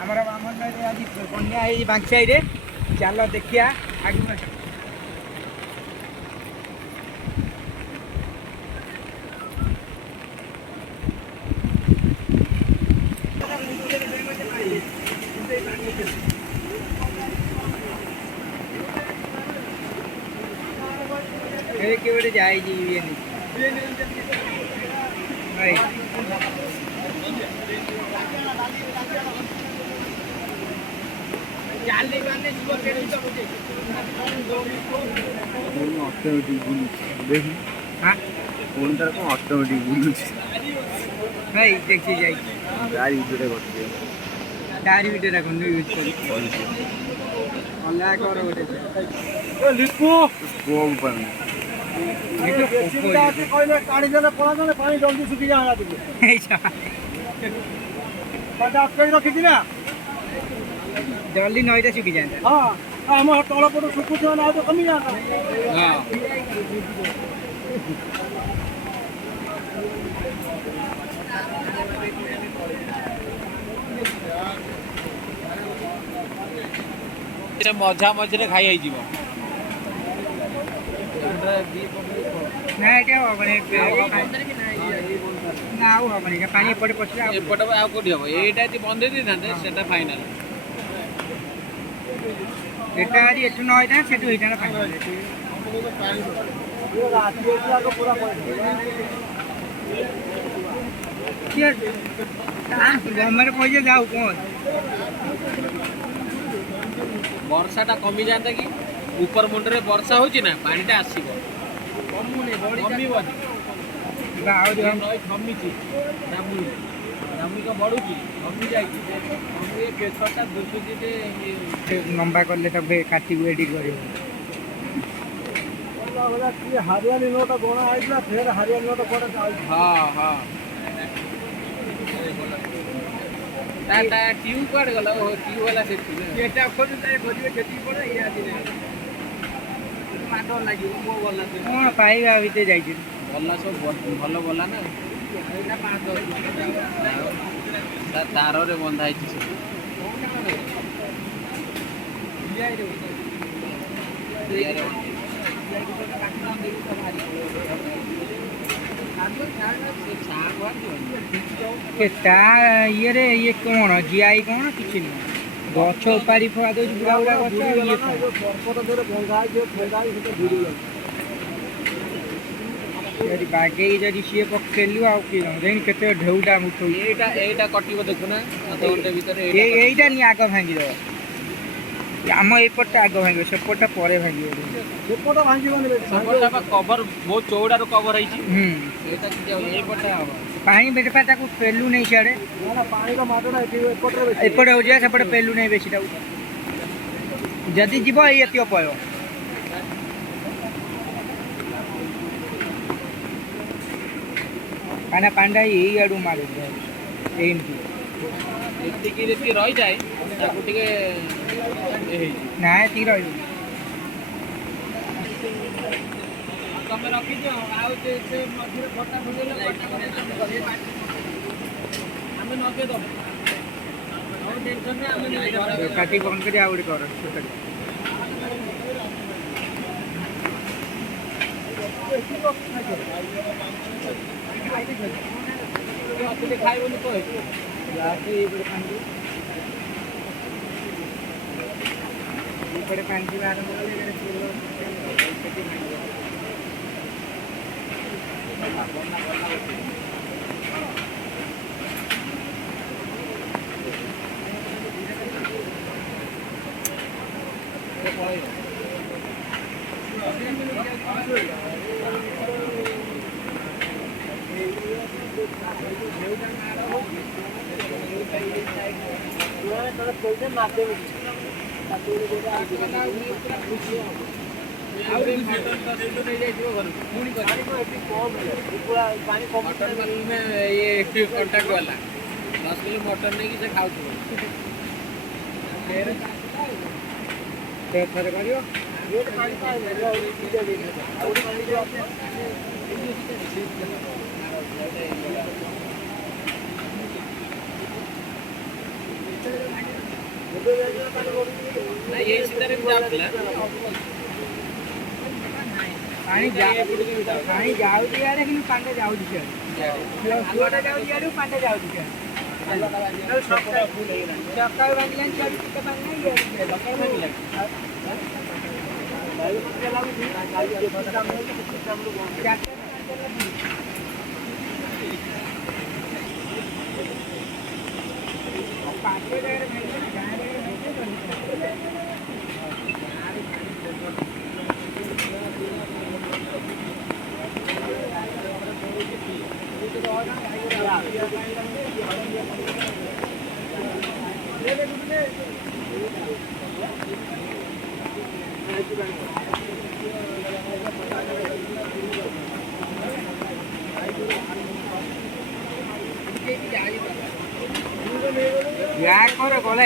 ଆମର ବାମନ ନଈରେ ଆଜି ବନ୍ୟା ହେଇଛି ବାଙ୍କିସାହିରେ। ଚାଲ ଦେଖିଆ ଆଗକୁ। କିଏ ଗୋଟେ ଯାଇଛି ଭାଇ ଅଟୋମେଟିକ ବୁଲୁଛି ପୁଣି ତାର କଣ ଅଟୋମେଟିକ ବୁଲୁଛି ଭାଇ ଦେଖି ଯାଇଛି ତାରି ଭିତରେ ବସିଛି ତାରି ଭିତରେ ରାଖନ୍ତୁ ୟୁଜ୍ କରି ଅଲଗା କର ଗୋଟେ ଲିପୁ ପୁଅ ପାଣି କହିଲେ ପାଣି ଦେଲେ ପଳା ପାଣି ଜଲ୍ଦି ଶୁଖିଯାଆନ୍ତା ଟିକେ ଅଟକାଇ ରଖିଛି ନା ଜଲ୍ଦି ନଈଟା ଶୁଖିଯାଆନ୍ତା। ହଁ ଆମ ତଳ ପଟ ଶୁଖୁଥିବ ନା ଆଉ ତ କମିଯାଆନ୍ତା। ମଝା ମଝିରେ ଖାଇ ହେଇଯିବ ନା ଏଠି ଆଉ ହବନି ନା ଆଉ ହବନି ପାଣି ଏପଟେ ପଶିଲେ ଏପଟେ ଆଉ କୋଉଠି ହବ ଏଇଟା ଯଦି ବନ୍ଦେଇ ଦେଇଥାନ୍ତେ ସେଟା ଫାଇନାଲ ଏଟା ଯଦି ଏଠୁ ନ ହେଇଥାନ୍ତା ସେଠୁ ହେଇଥାନ୍ତା ଫାଇନାଲ। ଗଭର୍ଣ୍ଣମେଣ୍ଟ ପଇସା ଯାଉ କଣ ବର୍ଷାଟା କମି ଯାଆନ୍ତା କି ଉପର ମୁଣ୍ଡରେ ବର୍ଷା ହଉଛି ନା ପାଣିଟା ଆସିବ ନଈ ଥମିଛି ବଢୁଛି ଥମି ଯାଇଛି ପ୍ରେସରଟା ଦୁଶୁଛି ଲମ୍ବା କଲେ ତାକୁ କାଟିବୁ ଏଡିଟ୍ କରିବୁ। ହରିଆଣି ନୋଟ ଗଣା ହେଇଥିଲା ଫେର ହରିଆଣି ନୋଟ ଗଣା ଯାଉଛି। ହଁ ହଁ ଟ୍ୟୁବ୍ କୁଆଡ଼େ ଗଲା ଓ ଟ୍ୟୁବ୍ ହେଲା ସେଠି ଏଟା ଖୋଜିବେ ଯେତିକି ପଡ଼େ ଇଏ ଆଜି କଣ ପାଇବା ଭିତରେ ଯାଇଛି ଗଲା ସବୁ ଭଲ ଗଲା ନା ତାରରେ ବନ୍ଧା ହେଇଛି ତା ଇଏରେ ଇଏ କଣ ଜିଆଇ କଣ କିଛି ନୁହଁ ଗଛ ଉପାଡ଼ି ଫୋଆ ଦେଉଛି ବୁଢ଼ା ବୁଢ଼ା ଗଛ ଇଏ ଯଦି ବାଗେଇ ଯଦି ସିଏ ପକେଇଲୁ ଆଉ କିଏ ଜାଣି କେତେ ଢେଉଟା ଉଠଉଛି ଏଇଟା କଟିବ ଦେଖୁନା ଅଧଘଣ୍ଟେ ଭିତରେ ଏଇଟା ନି ଆଗ ଭାଙ୍ଗିଦେବ ଆମ ଏପଟଟା ଆଗ ଭାଙ୍ଗିବ ସେପଟଟା ପରେ ଭାଙ୍ଗିବ ସେପଟ ଭାଙ୍ଗିବନି କଭର ବହୁତ ଚଉଡ଼ାରୁ କଭର ହେଇଛି ଏଇପଟେ ହବ ପାଣି ବେଟପା ତାକୁ ପେଲୁ ନେଇ ସିଆଡ଼େ ପାଣିର ମାତ୍ରା ଏପଟେ ହେଉଛି ସେପଟେ ପେଲୁ ନେଇ ବେଶୀ ତାକୁ ଯଦି ଯିବ ଏଇ ଏତିକ ପଳେଇବ କାହିଁକିନା ପାଣିଟା ଏଇଆଡ଼ୁ ମାରୁଛି ଏମିତି ଏତିକି ଯଦି ରହିଯାଏ ତାକୁ ଟିକେ ନା ଏତିକି ରହିବ ତମେ ରଖିଦିଅ ଆଉ ସେ ମଝିରେ ଫଟା ଫୁଟେଇଲେ ଆମେ ନଗେଇଦେବୁ ଆଉ ଟେନସନ୍ ଆମେ କାଟି ବନ୍ଦ କରି ଆଉ ଗୋଟେ କର ଖାଇବନି କହେ ଏପଟେ ପାଣି ଯିବା ଆରମ୍ଭ କଣ୍ଟାକ୍ଟ ବାଲା 10 କିଲୋ ମଟନ ନେଇକି ସେ ଖାଉଥିବ ଥରେ କରିବ ନା ଏଇ ସିଧାରେ ବି ଯାଉଥିଲା ପାଣି ଯାଉଛି ଇଆଡ଼େ କିନ୍ତୁ ପାଣିଟା ଯାଉଛି ସିଆଡ଼େ ଆଲୁଅଟା ଯାଉଛି ଇଆଡ଼ୁ ପାଣିଟା ଯାଉଛି ସିଆଡ଼େ ସକାଳୁ ଭାଙ୍ଗିଲାଣି ସିଆଡ଼ୁ ଟିକେ ପାଣି ନାହିଁ ଇଆଡ଼ୁ ସକାଳୁ ଭାଙ୍ଗିଲାଣି ପାଞ୍ଚ ଜାଗାରେ ଭାଙ୍ଗିଲାଣି ଗାଁ ଜାଗାରେ ଭାଙ୍ଗିଲାଣି।